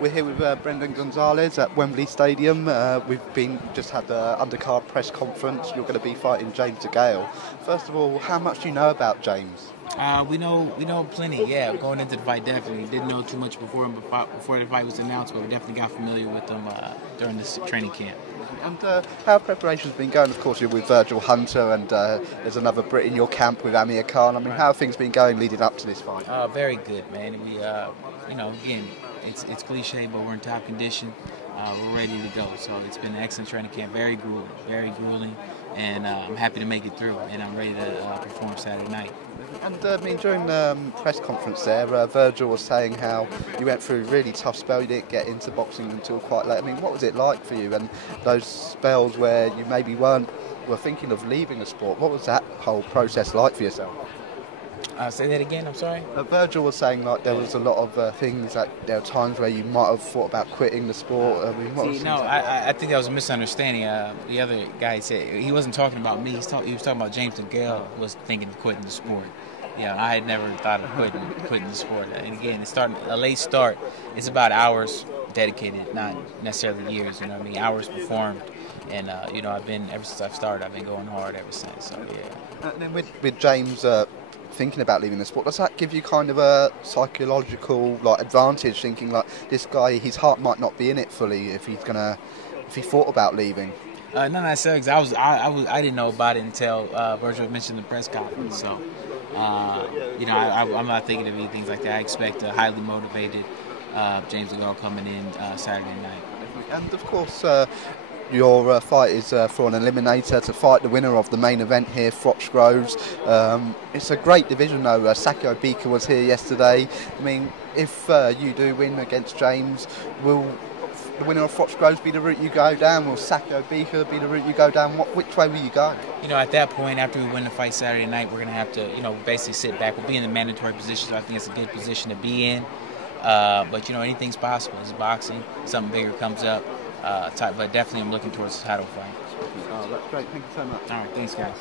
We're here with Brendan Gonzales at Wembley Stadium. We've just had the undercard press conference. You're going to be fighting James DeGale. First of all, how much do you know about James? We know plenty. Yeah, going into the fight, definitely didn't know too much before the fight was announced, but we definitely got familiar with him during this training camp. And how have preparations been going? Of course, you're with Virgil Hunter, and there's another Brit in your camp with Amir Khan. I mean, how have things been going leading up to this fight? Very good, man. We, again, it's cliche, but we're in top condition. We're ready to go. So it's been an excellent training camp. Very grueling, and I'm happy to make it through. And I'm ready to perform Saturday night. And during the press conference there, Virgil was saying how you went through a really tough spell. You didn't get into boxing until quite late. I mean, what was it like for you? And those spells where you maybe were thinking of leaving the sport, what was that whole process like for yourself? Say that again, I'm sorry? Virgil was saying like there was a lot of things, that there were times where you might have thought about quitting the sport. I mean, I think that was a misunderstanding. The other guy said he wasn't talking about me. He was talking about James DeGale was thinking of quitting the sport. Yeah, I had never thought of quitting the sport. And again, it's a late start. It's about hours dedicated, not necessarily years. You know what I mean? Hours performed. And I've been, ever since I've started, I've been going hard ever since. So yeah. And then with James thinking about leaving the sport, does that give you kind of a psychological advantage, thinking like this guy, his heart might not be in it fully if he thought about leaving? No, necessarily. I didn't know about it until Virgil mentioned the press conference. So I'm not thinking of any things like that. I expect a highly motivated James DeGale coming in Saturday night. And of course, your fight is for an eliminator to fight the winner of the main event here, Froch Groves. It's a great division though. Sakio Bika was here yesterday. I mean, if you do win against James, will the winner of Froch Groves be the route you go down? Will Sakio Bika be the route you go down? Which way will you go? At that point, after we win the fight Saturday night, we're going to have to, basically sit back. We'll be in the mandatory position, so I think it's a good position to be in. But, anything's possible. It's boxing. Something bigger comes up. But definitely I'm looking towards the title fight. Oh, that's great. Thank you so much. All right. Thanks, guys.